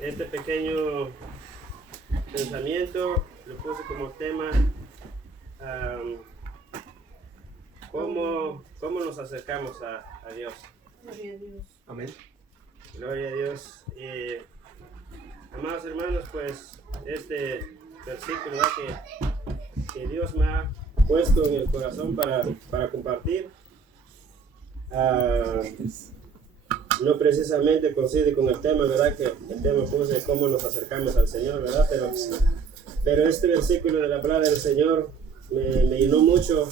Este pequeño pensamiento lo puse como tema ¿cómo nos acercamos a Dios? Gloria a Dios. Amén. Gloria a Dios. Amados hermanos, pues este versículo que Dios me ha puesto en el corazón para compartir, no precisamente coincide con el tema, ¿verdad? Que el tema puse cómo nos acercamos al Señor, ¿verdad? Pero este versículo de la palabra del Señor me llenó mucho,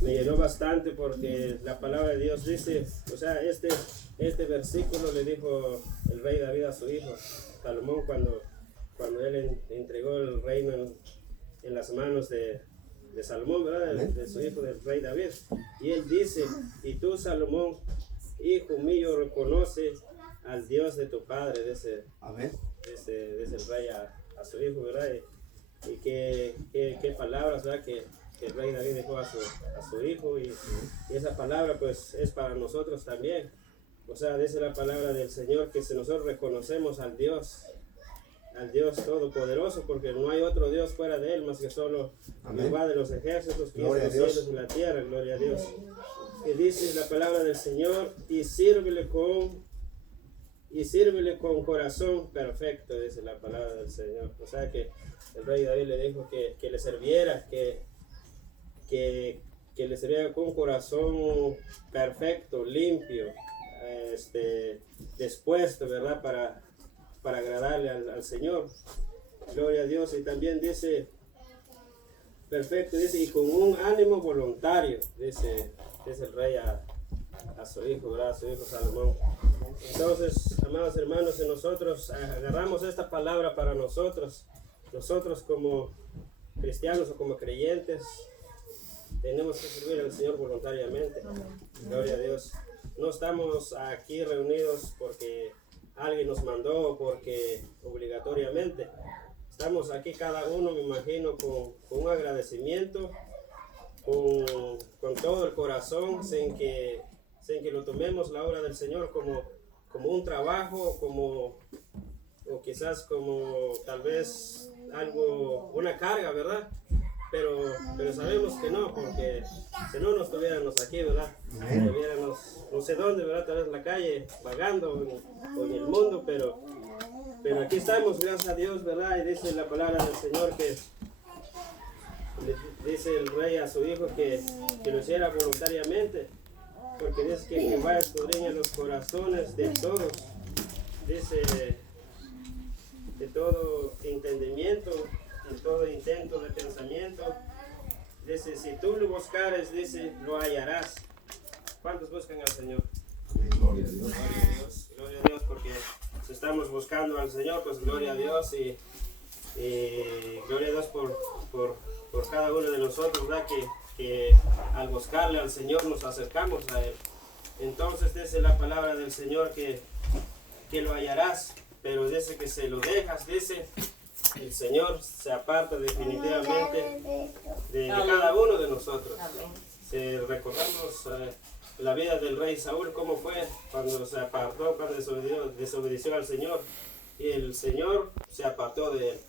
me llenó bastante, porque la palabra de Dios dice, o sea, este versículo le dijo el rey David a su hijo Salomón cuando él entregó el reino en las manos de Salomón, ¿verdad? De su hijo, del rey David. Y él dice: y tú, Salomón, hijo mío, reconoce al Dios de tu padre. Dice el rey a su hijo, ¿verdad? Y qué palabras, ¿verdad? Que el rey David dejó a su hijo, y esa palabra pues es para nosotros también. O sea, dice la palabra del Señor que si nosotros reconocemos al Dios Todopoderoso, porque no hay otro Dios fuera de Él más que solo Jehová de los ejércitos, que hizo los cielos y la tierra. Gloria a Dios. Y dice la palabra del Señor: y sírvele con corazón perfecto, dice la palabra del Señor. O sea que el rey David le dijo que le sirviera, que le sirviera con corazón perfecto, limpio, dispuesto, ¿verdad? Para agradarle al Señor. Gloria a Dios. Y también dice, perfecto, dice, y con un ánimo voluntario, dice el rey a su hijo, ¿verdad? A su hijo Salomón. Entonces, amados hermanos, si nosotros agarramos esta palabra para nosotros como cristianos o como creyentes, tenemos que servir al Señor voluntariamente. Gloria a Dios. No estamos aquí reunidos porque alguien nos mandó, porque obligatoriamente. Estamos aquí cada uno, me imagino, con un agradecimiento, con todo el corazón, sin que lo tomemos la obra del Señor como un trabajo, o quizás como tal vez una carga, ¿verdad? Pero sabemos que no, porque si no nos tuviéramos aquí, ¿verdad? Estuviéramos no sé dónde, ¿verdad? Tal vez en la calle, vagando o en el mundo, pero aquí estamos, gracias a Dios, ¿verdad? Y dice la palabra del Señor que dice el rey a su hijo que lo hiciera voluntariamente, porque dice que Jehová escudriña los corazones de todos, dice, de todo entendimiento, de todo intento de pensamiento. Dice, si tú lo buscares, dice, lo hallarás. ¿Cuántos buscan al Señor? Gloria a Dios. Gloria a Dios, gloria a Dios, porque si estamos buscando al Señor, pues gloria a Dios, y gloria a Dios por cada uno de nosotros, ¿verdad? Que al buscarle al Señor nos acercamos a Él. Entonces dice la palabra del Señor que lo hallarás, pero dice que si lo dejas, dice, el Señor se aparta definitivamente de cada uno de nosotros. Si recordamos la vida del rey Saúl, cómo fue cuando se apartó, cuando desobedeció al Señor, y el Señor se apartó de él.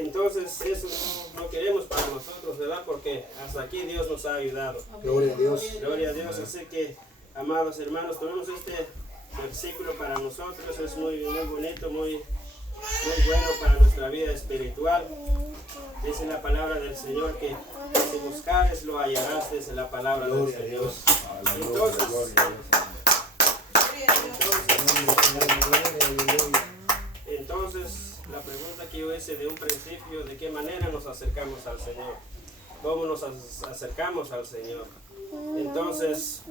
Entonces eso no queremos para nosotros, ¿verdad? Porque hasta aquí Dios nos ha ayudado. Gloria a Dios. Gloria a Dios. Así que, amados hermanos, tomemos este versículo para nosotros. Es muy bonito, muy bueno para nuestra vida espiritual. Dice la palabra del Señor que si buscares lo hallarás, dice la palabra del Señor. Entonces, la pregunta que yo hice de un principio: ¿de qué manera nos acercamos al Señor? ¿Cómo nos acercamos al Señor? Entonces,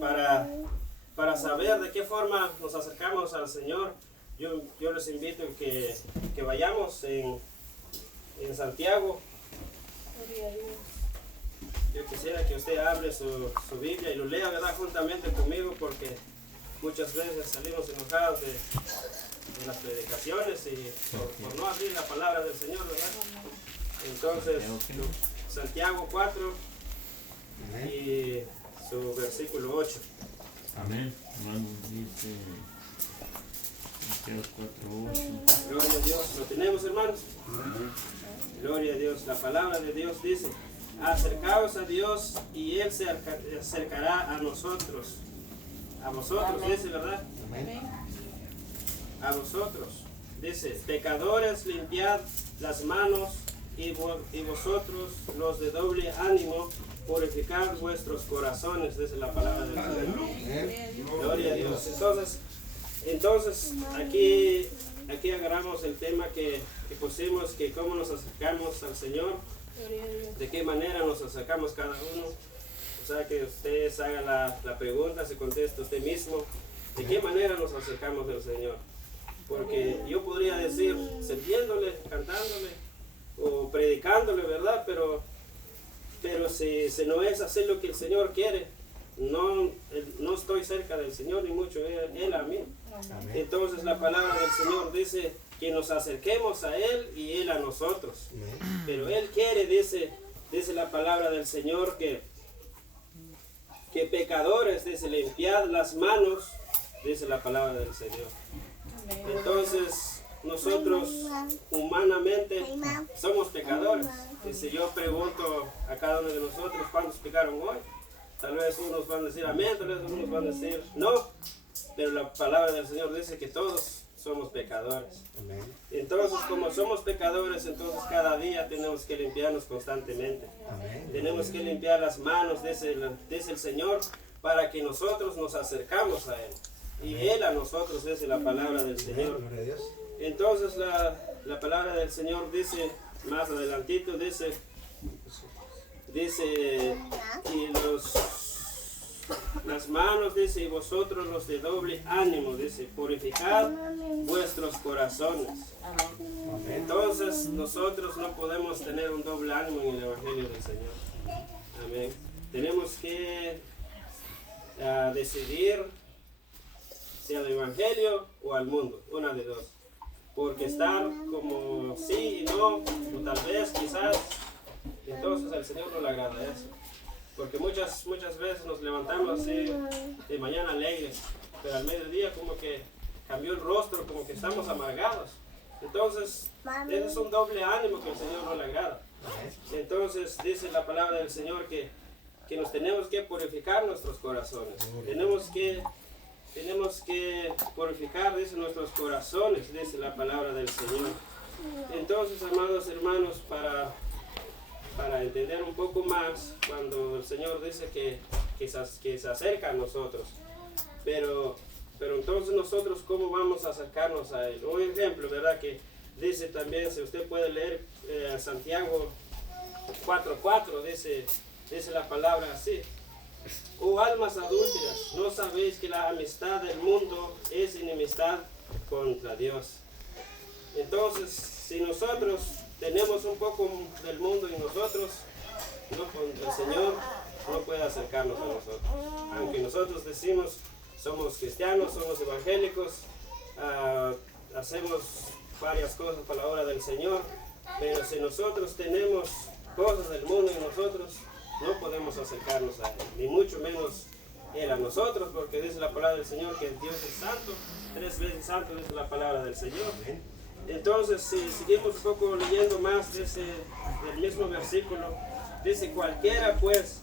para saber de qué forma nos acercamos al Señor, yo les invito a que vayamos en Santiago. Yo quisiera que usted abra su Biblia y lo lea, ¿verdad? Juntamente conmigo, porque muchas veces salimos enojados de las predicaciones y por no abrir la palabra del Señor, ¿verdad? Entonces, Santiago 4 y su versículo 8. Amén. Hermano, dice Mateo 4:8. Gloria a Dios. ¿Lo tenemos, hermanos? Gloria a Dios. La palabra de Dios dice: acercaos a Dios y Él se acercará a nosotros. A vosotros, dice, ¿verdad? A vosotros. Dice: pecadores, limpiad las manos y vosotros, los de doble ánimo, purificad vuestros corazones. Dice la palabra del Señor. Gloria a Dios. Entonces aquí agarramos el tema que pusimos, que cómo nos acercamos al Señor, de qué manera nos acercamos cada uno. O sea, que ustedes hagan la pregunta, se contesta usted mismo, de qué manera nos acercamos al Señor. Porque yo podría decir, sirviéndole, cantándole o predicándole, ¿verdad? Pero si no es hacer lo que el Señor quiere, no estoy cerca del Señor, ni mucho Él a mí. Entonces la palabra del Señor dice que nos acerquemos a Él y Él a nosotros. Pero Él quiere, dice la palabra del Señor, que pecadores, dice, limpiad las manos, dice la palabra del Señor. Entonces nosotros humanamente somos pecadores. Y si yo pregunto a cada uno de nosotros cuántos pecaron hoy, tal vez unos van a decir amén, tal vez unos van a decir no, pero la palabra del Señor dice que todos somos pecadores. Entonces, como somos pecadores, entonces cada día tenemos que limpiarnos constantemente. Tenemos que limpiar las manos, dice el Señor, para que nosotros nos acercamos a Él. Y Él a nosotros, dice la palabra del Señor. Entonces la palabra del Señor dice, más adelantito, dice, y las manos, dice, y vosotros los de doble ánimo, dice, purificad vuestros corazones. Entonces nosotros no podemos tener un doble ánimo en el Evangelio del Señor. Amén. Tenemos que decidir si al Evangelio o al mundo, una de dos. Porque estar como sí y no, o tal vez, quizás, entonces al Señor no le agrada eso. Porque muchas veces nos levantamos así de mañana alegres, pero al mediodía como que cambió el rostro, como que estamos amargados. Entonces, ese es un doble ánimo que al Señor no le agrada. Entonces, dice la palabra del Señor que nos tenemos que purificar nuestros corazones. Tenemos que purificar, dice, nuestros corazones, dice la palabra del Señor. Entonces, amados hermanos, para entender un poco más, cuando el Señor dice que se acerca a nosotros, pero entonces nosotros, ¿cómo vamos a acercarnos a Él? Un ejemplo, ¿verdad? Que dice también, si usted puede leer Santiago 4:4, dice la palabra así: oh almas adúlteras, ¿no sabéis que la amistad del mundo es enemistad contra Dios? Entonces, si nosotros tenemos un poco del mundo en nosotros, el Señor no puede acercarnos a nosotros. Aunque nosotros decimos, somos cristianos, somos evangélicos, hacemos varias cosas para la obra del Señor, pero si nosotros tenemos cosas del mundo en nosotros, no podemos acercarnos a Él, ni mucho menos Él a nosotros, porque dice la palabra del Señor que Dios es santo, 3 veces santo, dice la palabra del Señor. Entonces, si seguimos un poco leyendo más del mismo versículo, dice: cualquiera pues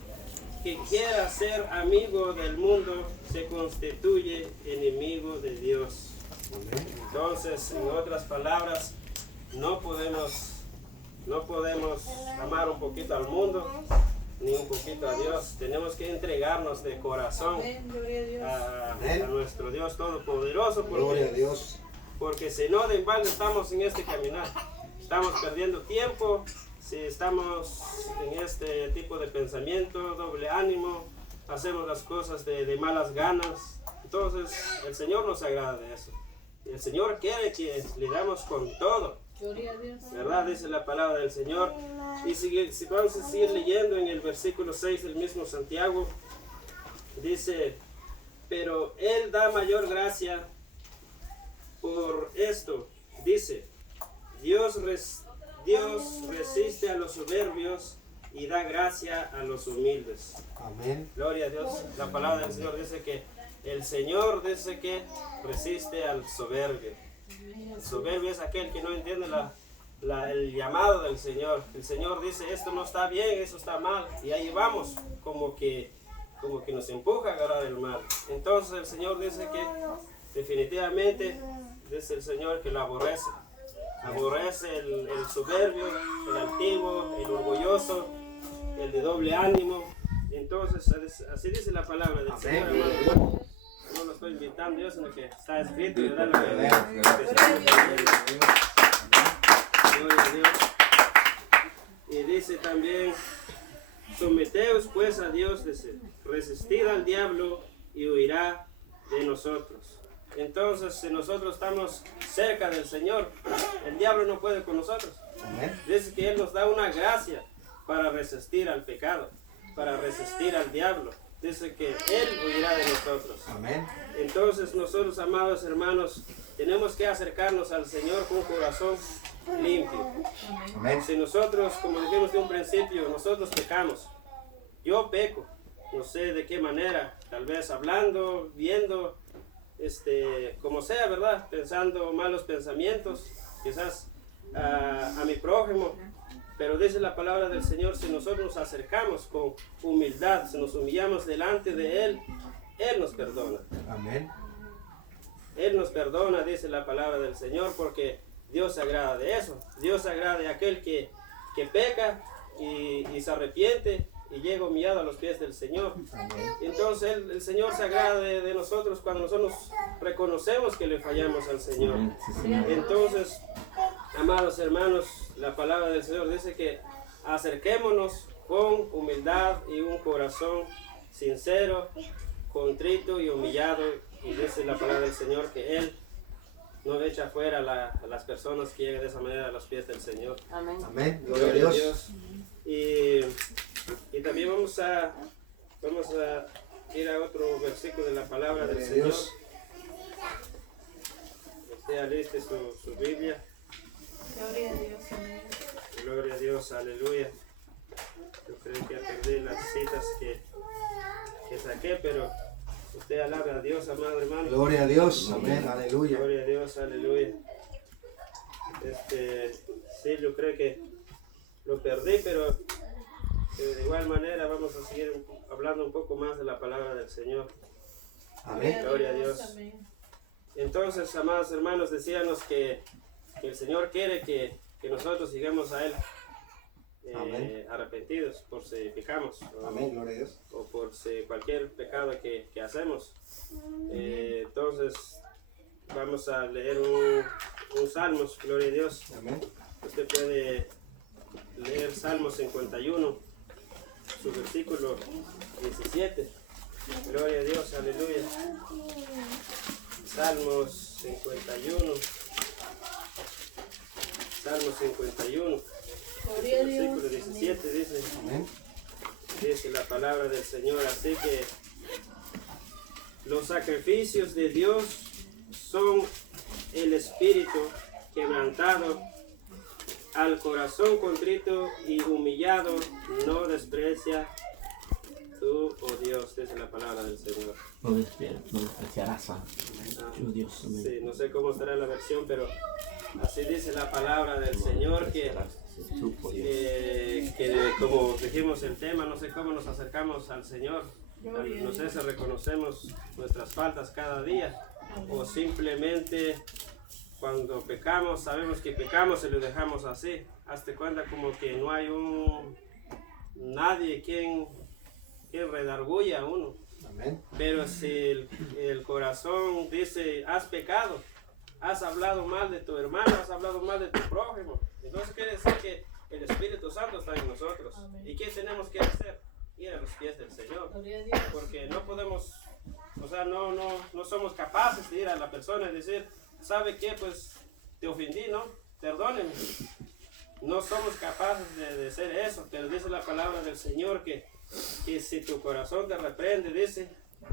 que quiera ser amigo del mundo se constituye enemigo de Dios. Entonces, en otras palabras, no podemos amar un poquito al mundo ni un poquito a Dios. Tenemos que entregarnos de corazón a nuestro Dios Todopoderoso, porque si no, de balde estamos en este caminar, estamos perdiendo tiempo. Si estamos en este tipo de pensamiento, doble ánimo, hacemos las cosas de malas ganas, entonces el Señor nos agrada de eso. El Señor quiere que le damos con todo, ¿verdad? Dice la palabra del Señor. Y si vamos a seguir leyendo en el versículo 6 del mismo Santiago, dice: pero Él da mayor gracia. Por esto, dice, Dios resiste a los soberbios y da gracia a los humildes. Amén. Gloria a Dios. La palabra del Señor dice que el Señor dice que resiste al soberbio. El soberbio es aquel que no entiende el llamado del Señor. El Señor dice, esto no está bien, eso está mal. Y ahí vamos, como que nos empuja a agarrar el mal. Entonces el Señor dice que definitivamente, dice el Señor que lo aborrece. Aborrece el soberbio, el altivo, el orgulloso, el de doble ánimo. Entonces, así dice la palabra del Señor, hermano. No lo estoy invitando yo, sino que está escrito, ¿verdad? Gloria a Dios. Y dice también, someteos pues a Dios, dice, resistid al diablo y huirá de nosotros. Entonces, si nosotros estamos cerca del Señor, el diablo no puede con nosotros. Dice que Él nos da una gracia para resistir al pecado, para resistir al diablo. Dice que Él huirá de nosotros. Amén. Entonces nosotros, amados hermanos, tenemos que acercarnos al Señor con un corazón limpio. Amén. Si nosotros, como dijimos de un principio, nosotros pecamos. Yo peco, no sé de qué manera, tal vez hablando, viendo, como sea, ¿verdad? Pensando malos pensamientos, quizás a mi prójimo. Pero dice la palabra del Señor, si nosotros nos acercamos con humildad, si nos humillamos delante de Él, Él nos perdona. Amén. Él nos perdona, dice la palabra del Señor, porque Dios se agrada de eso. Dios se agrada de aquel que peca y se arrepiente y llega humillado a los pies del Señor. Amén. Entonces el Señor se agrada de nosotros cuando nosotros reconocemos que le fallamos al Señor. Entonces, amados hermanos, la palabra del Señor dice que acerquémonos con humildad y un corazón sincero, contrito y humillado. Y dice la palabra del Señor que Él no echa fuera a las personas que llegan de esa manera a los pies del Señor. Amén. Amén. Gloria a Dios. Y también vamos a ir a otro versículo de la palabra del Gloria a Señor. Dios. Usted aliste su Biblia. Gloria a Dios. Amén. Gloria a Dios, aleluya. Yo creo que perdí las citas que saqué, pero usted alabe a Dios, amado hermano. Gloria a Dios. Amén. Aleluya. Gloria a Dios, aleluya. Sí, yo creo que lo perdí, pero de igual manera vamos a seguir hablando un poco más de la palabra del Señor. Amén. Gloria a Dios. Amén. Entonces, amados hermanos, decíamos que el Señor quiere que nosotros sigamos a Él Amén. arrepentidos por si pecamos Amén. Gloria a Dios. o por si cualquier pecado que hacemos. Entonces, vamos a leer un Salmos, gloria a Dios. Amén. Usted puede leer Salmos 51, su versículo 17. Gloria a Dios, aleluya. Salmos 51. Salmos 51, Gloria a Dios. versículo 17 dice, Amén. dice la palabra del Señor, así que los sacrificios de Dios son el espíritu quebrantado, al corazón contrito y humillado no desprecia tú, oh Dios, dice la palabra del Señor. No despreciarás a tu Dios. Amén. Sí, no sé cómo estará la versión, pero así dice la palabra del Señor que como dijimos el tema, no sé cómo nos acercamos al Señor. No sé si reconocemos nuestras faltas cada día o simplemente cuando pecamos, sabemos que pecamos y lo dejamos así. Hazte cuenta como que no hay nadie quien redarguya a uno. Amén. Pero si el corazón dice, has pecado, has hablado mal de tu hermano, has hablado mal de tu prójimo, entonces quiere decir que el Espíritu Santo está en nosotros. Amén. ¿Y qué tenemos que hacer? Ir a los pies del Señor. Gloria a Dios. Porque no podemos, o sea, no somos capaces de ir a la persona y decir, ¿sabe qué? Pues te ofendí, ¿no? Perdóneme. No somos capaces de hacer eso, pero dice la palabra del Señor que si tu corazón te reprende, dice,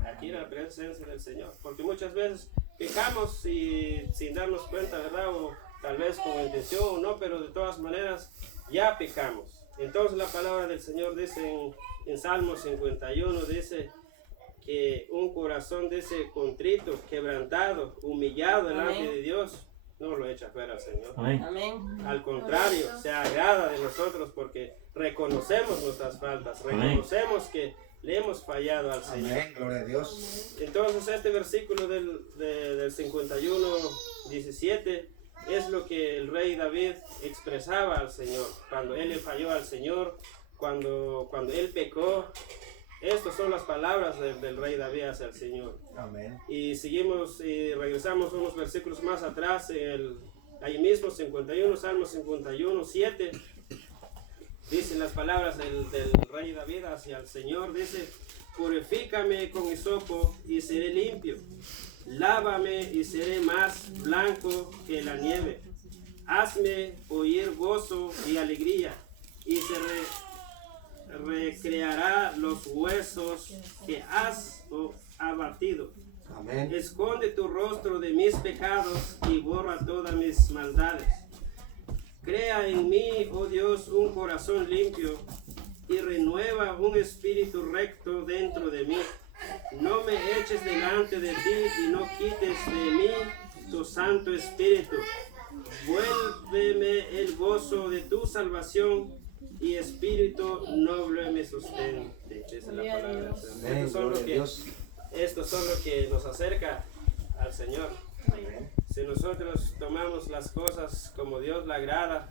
aquí en la presencia del Señor. Porque muchas veces pecamos sin darnos cuenta, ¿verdad? O tal vez con intención o no, pero de todas maneras ya pecamos. Entonces la palabra del Señor dice en Salmo 51, dice que un corazón de ese contrito, quebrantado, humillado delante Amén. de Dios, no lo echa fuera al Señor. Amén. Amén. Al contrario, se agrada de nosotros porque reconocemos nuestras faltas, Amén. reconocemos que le hemos fallado al Señor. Amén. Gloria a Dios. Entonces este versículo del 51:17 es lo que el rey David expresaba al Señor. Cuando él le falló al Señor, cuando él pecó, estas son las palabras del rey David hacia el Señor. Amén. Y seguimos y regresamos unos versículos más atrás, ahí mismo 51, Salmo 51:7. Dicen las palabras del rey David hacia el Señor, dice: purifícame con hisopo y seré limpio, lávame y seré más blanco que la nieve, hazme oír gozo y alegría, y se recreará los huesos que has abatido. Amén. Esconde tu rostro de mis pecados y borra todas mis maldades. Crea en mí, oh Dios, un corazón limpio y renueva un espíritu recto dentro de mí. No me eches delante de ti y no quites de mí tu Santo Espíritu. Vuélveme el gozo de tu salvación y espíritu noble me sustente. Esa es la palabra del Señor. Amén. Gloria a Dios. Estos son lo que nos acerca al Señor. Amén. Si nosotros tomamos las cosas como Dios le agrada,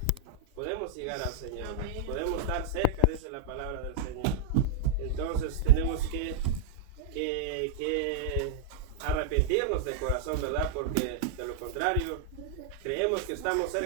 podemos llegar al Señor. Amén. Podemos estar cerca de la palabra del Señor. Entonces tenemos que arrepentirnos de corazón, ¿verdad? Porque de lo contrario, creemos que estamos cerca